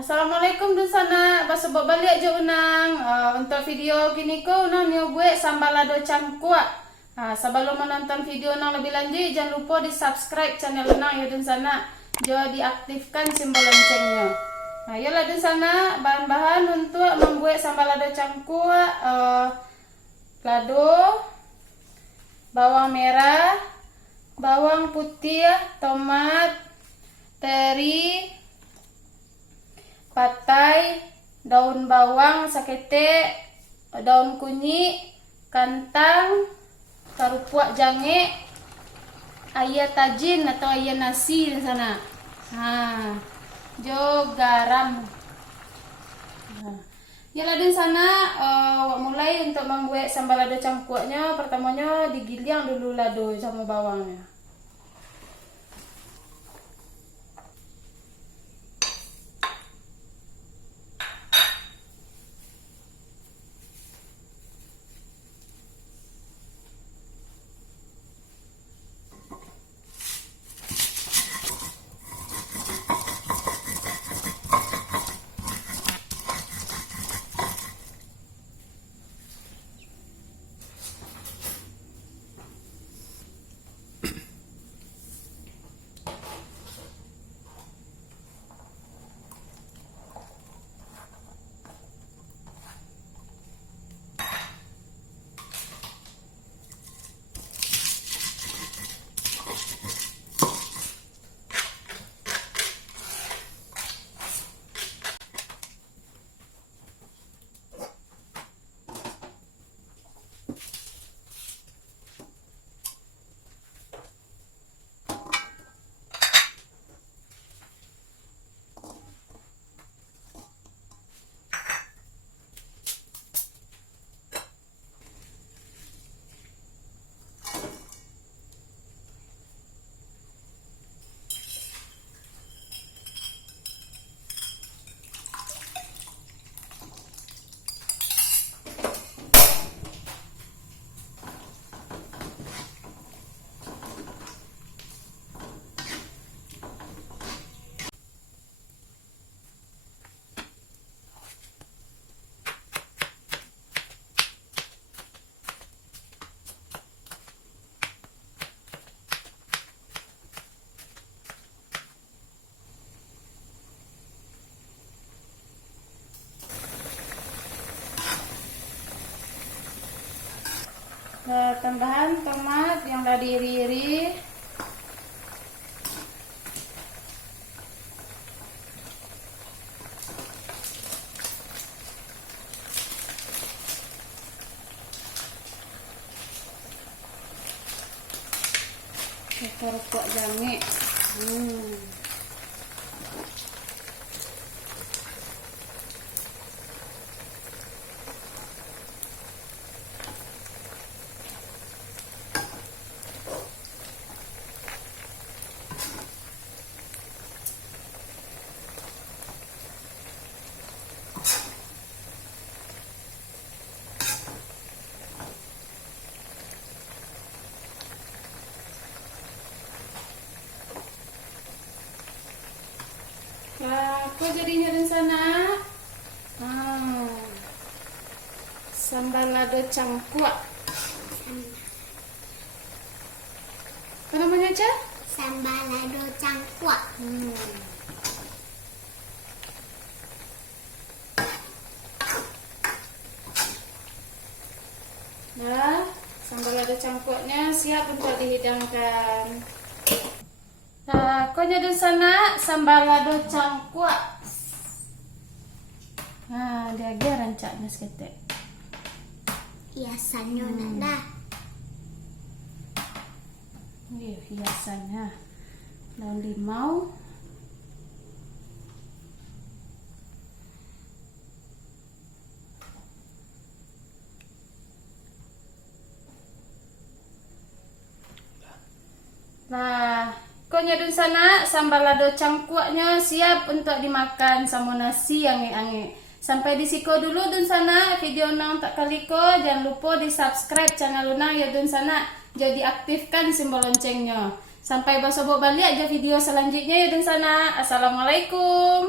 Assalamualaikum dun sana, basubok balik aja unang. Untuk video gini ko unang nyo buat sambal lado cangkuak. Sebelum menonton video unang lebih lanjut, jangan lupa di subscribe channel unang ya dun sana. Jo diaktifkan simbol loncengnya. Ayolah dun sana, bahan-bahan untuk membuat sambal lado cangkuak. Lado, bawang merah, bawang putih, tomat, teri, patai, daun bawang sakete, daun kunyit, kantang, karupuak jange, ayah tajin atau ayah nasi di sana. Jo garam. Yalah di sana mulai untuk membuat sambal lado cangkuaknya. Pertamanya digiling dulu lado sama bawangnya. Tambahan tomat yang udah diiris. Kerupuk jange. Kok jadinya di sana? Sambal lado cangkuak. Apa namanya, Ca? Sambal lado cangkuak. Nah, sambal lado cangkuaknya siap untuk dihidangkan. Kau jadi sana sambal lado cangkuak. Dia rancaknya seketek. Hiasannya nada. Hiasannya daun limau, kau nyadun sana sambal lado cangkuaknya siap untuk dimakan sama nasi yang ange-ange. Sampai di siko dulu dun sana video nang tak kaliko. Jangan lupa di subscribe channel unang ya dun sana. Jadi aktifkan simbol loncengnya. Sampai basobok balik aja video selanjutnya ya dun sana. Assalamualaikum.